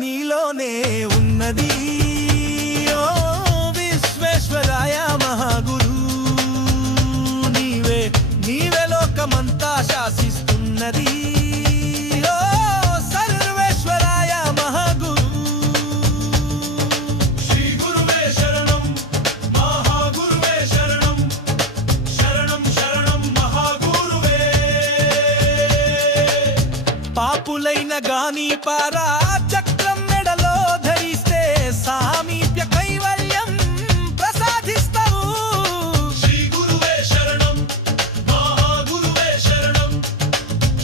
నీలోనే ఉన్నది ఓ విశ్వేశ్వరాయ మహాగురు నీవే నీవే లోకమంతా శాసిస్తున్నది ఓ సర్వేశ్వరాయ మహాగురు శ్రీ గురువే శరణం మహాగురువే శరణం శరణం శరణం మహాగురువే పాపులైన గాని పారా చక్రం మెడలో ధరిస్తే సామీప్య కైవల్యం ప్రసాదిస్తావు శ్రీ గురువే శరణం మహాగురువే శరణం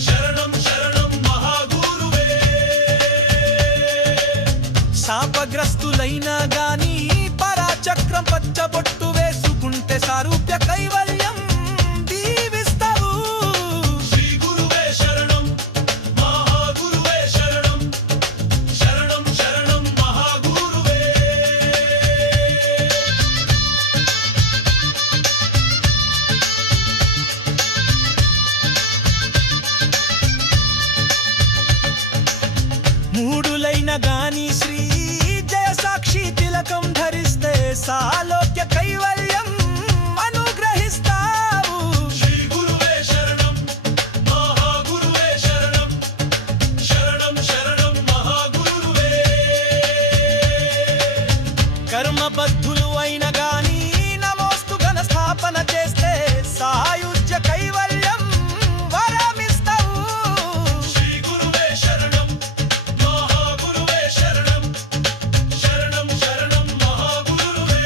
శరణం శరణం మహాగురువే శాపగ్రస్తులైన గాని పరాచక్రం పచ్చబొట్టు వేసుకుంటే సారూప్య కైవల్యం దీవిస్తావు శ్రీ గురువే శరణం మహాగురువే శరణం శరణం శరణం మహాగురువే మూడులైన గాని శ్రీ జయ సాక్షి తిలకం ధరిస్తే సాలోక్య కైవల్యం అనుగ్రహిస్తావు శ్రీ గురువే శరణం మహాగురువే శరణం శరణం శరణం మహాగురువే కర్మబద్ధులు అయిన గాని నమోస్తు ఘన స్థాపన చేస్తే సాయుజ్య కైవల్యం వరమిస్తావు శ్రీ గురువే శరణం మహాగురువే శరణం శరణం శరణం మహాగురువే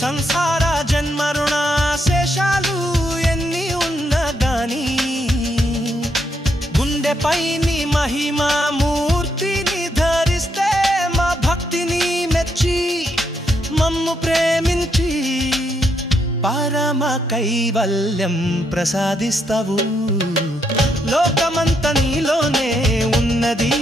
సంసార జన్మ రుణ శేషాలు ఎన్ని ఉన్నా గాని గుండెపై నీ మహిమా మూర్తిని ధరిస్తే మా భక్తిని మెచ్చి మమ్ము ప్రేమించి పరమ కైవల్యం ప్రసాదిస్తావు లోకమంత నీలోనే ఉన్నది